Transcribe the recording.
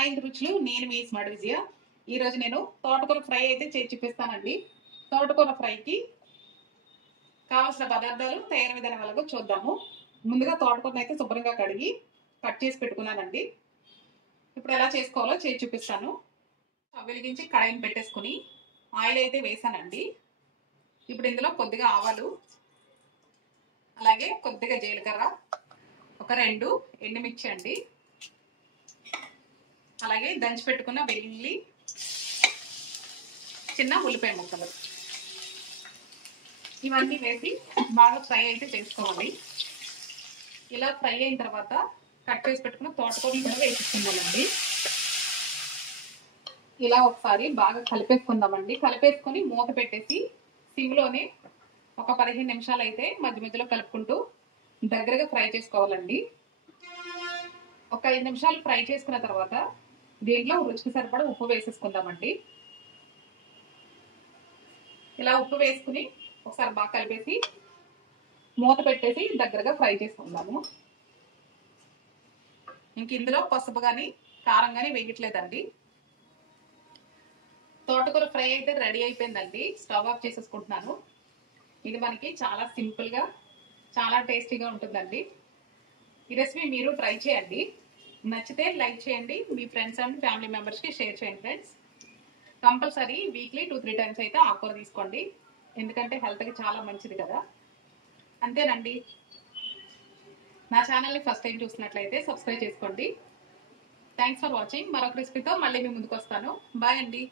మా ఇంటి రుచులు, నేను మీ స్మార్ట్ విజయ. ఈరోజు నేను తోటకూర ఫ్రై అయితే చేసి చూపిస్తానండి. తోటకూర ఫ్రైకి కావాల్సిన పదార్థాలు, తయారీ విధానం ఎలాగో చూద్దాము. ముందుగా తోటకూరను అయితే శుభ్రంగా కడిగి కట్ చేసి పెట్టుకున్నానండి. ఇప్పుడు ఎలా చేసుకోవాలో చేసి చూపిస్తాను. వెలిగించి కడాయిని పెట్టేసుకుని ఆయిల్ అయితే వేసానండి. ఇప్పుడు ఇందులో కొద్దిగా ఆవాలు, అలాగే కొద్దిగా జీలకర్ర, ఒక 2 ఎండుమిర్చి అండి, అలాగే దంచి పెట్టుకున్న వెల్లుల్లి, చిన్న ఉల్లిపాయ ముక్కలు, ఇవన్నీ వేసి బాగా ఫ్రై అయితే చేసుకోవాలి. ఇలా ఫ్రై అయిన తర్వాత కట్ చేసి పెట్టుకున్న తోటకూరని కూడా వేసుకుందామండి. ఇలా ఒకసారి బాగా కలిపేసుకుందామండి. కలిపేసుకొని మూత పెట్టేసి సిమ్లోనే ఒక 15 నిమిషాలు అయితే మధ్య మధ్యలో కలుపుకుంటూ దగ్గరగా ఫ్రై చేసుకోవాలండి. ఒక 5 నిమిషాలు ఫ్రై చేసుకున్న తర్వాత దీంట్లో రుచికి సరిపడా ఉప్పు వేసేసుకుందామండి. ఇలా ఉప్పు వేసుకుని ఒకసారి బాగా కలిపేసి మూత పెట్టేసి దగ్గరగా ఫ్రై చేసుకుందాము. ఇంక ఇందులో పసుపు కానీ కారం కానీ వేయట్లేదండి. తోటకూర ఫ్రై అయితే రెడీ అయిపోయిందండి. స్టవ్ ఆఫ్ చేసేసుకుంటున్నాను. ఇది మనకి చాలా సింపుల్గా, చాలా టేస్టీగా ఉంటుందండి. ఈ రెసిపీ మీరు ట్రై చేయండి. నచ్చితే లైక్ చేయండి, మీ ఫ్రెండ్స్ అండ్ ఫ్యామిలీ మెంబర్స్కి షేర్ చేయండి. ఫ్రెండ్స్, కంపల్సరీ వీక్లీ 2-3 టైమ్స్ అయితే ఆకుకూర తీసుకోండి. ఎందుకంటే హెల్త్కి చాలా మంచిది కదా. అంతేనండి. నా ఛానల్ని ఫస్ట్ టైం చూసినట్లయితే సబ్స్క్రైబ్ చేసుకోండి. Thanks for watching. మరొక రెసిపీతో మళ్ళీ మీ ముందుకు వస్తాను. బాయ్ అండి.